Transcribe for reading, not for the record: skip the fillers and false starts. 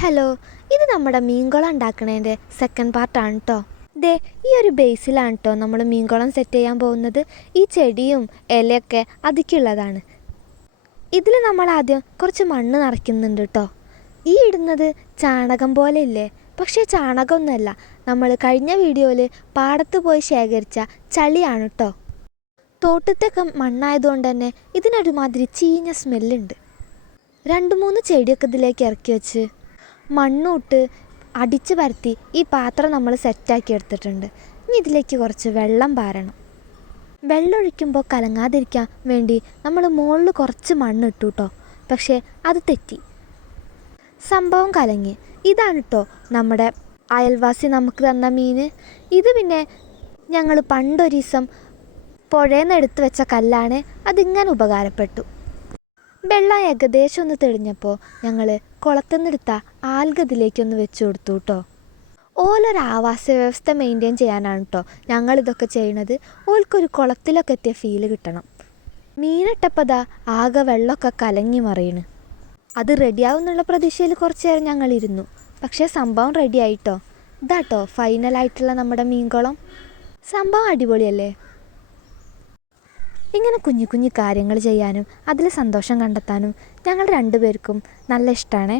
Hello, ഇത് നമ്മുടെ മീൻകുളം ഉണ്ടാക്കണതിൻ്റെ second പാർട്ടാണ് കേട്ടോ. ദേ ഈ ഒരു ബേസിലാണ് കേട്ടോ നമ്മൾ മീൻകുളം സെറ്റ് ചെയ്യാൻ പോകുന്നത്. ഈ ചെടിയും ഇലയൊക്കെ അതിക്കുള്ളതാണ്. ഇതിൽ നമ്മൾ ആദ്യം കുറച്ച് മണ്ണ് നിറയ്ക്കുന്നുണ്ട് കേട്ടോ. ഈ ഇടുന്നത് ചാണകം പോലെ ഇല്ലേ, പക്ഷേ ചാണകമൊന്നുമല്ല, നമ്മൾ കഴിഞ്ഞ വീഡിയോയിൽ പാടത്ത് പോയി ശേഖരിച്ച ചളിയാണ് കേട്ടോ. തോട്ടത്തൊക്കെ മണ്ണായതുകൊണ്ട് തന്നെ ഇതിനൊരുമാതിരി ചീഞ്ഞ സ്മെല്ലുണ്ട്. 2-3 ചെടിയൊക്കെ ഇതിലേക്ക് ഇറക്കി വെച്ച് മണ്ണുമിട്ട് അടിച്ച് പരത്തി ഈ പാത്രം നമ്മൾ സെറ്റാക്കി എടുത്തിട്ടുണ്ട്. ഇനി ഇതിലേക്ക് കുറച്ച് വെള്ളം പാരണം. വെള്ളം ഒഴിക്കുമ്പോൾ കലങ്ങാതിരിക്കാൻ വേണ്ടി നമ്മൾ മുകളിൽ കുറച്ച് മണ്ണ് ഇട്ടു കേട്ടോ. പക്ഷേ അത് തെറ്റി, സംഭവം കലങ്ങി. ഇതാണ് കേട്ടോ നമ്മുടെ അയൽവാസി നമുക്ക് തന്ന മീൻ. ഇത് പിന്നെ ഞങ്ങൾ പണ്ടൊരു ദിവസം പുഴയിൽ നിന്ന് എടുത്തു വെച്ച കല്ലാണ്. അതിങ്ങനെ ഉപകാരപ്പെട്ടു. വെള്ളം ഏകദേശം ഒന്ന് തെളിഞ്ഞപ്പോൾ ഞങ്ങൾ കുളത്തുനിന്നെടുത്ത ആൽഗ ഇതിലേക്കൊന്ന് വെച്ച് കൊടുത്തു കേട്ടോ. ഓലൊരു ആവാസ വ്യവസ്ഥ മെയിൻറ്റെയിൻ ചെയ്യാനാണ് കേട്ടോ ഞങ്ങളിതൊക്കെ ചെയ്യണത്. ഓൽക്കൊരു കുളത്തിലൊക്കെ എത്തിയ ഫീല് കിട്ടണം. മീനിട്ടപ്പോൾ ആകെ വെള്ളമൊക്കെ കലങ്ങി മറിയണ്. അത് റെഡിയാവും എന്നുള്ള പ്രതീക്ഷയിൽ കുറച്ച് നേരം ഞങ്ങളിരുന്നു. പക്ഷേ സംഭവം റെഡി ആയിട്ടോ. ഇതാട്ടോ ഫൈനലായിട്ടുള്ള നമ്മുടെ മീൻകുളം. സംഭവം അടിപൊളിയല്ലേ? ഇങ്ങനെ കുഞ്ഞു കുഞ്ഞു കാര്യങ്ങൾ ചെയ്യാനും അതിൽ സന്തോഷം കണ്ടെത്താനും ഞങ്ങൾ രണ്ടുപേർക്കും നല്ല ഇഷ്ടമാണേ.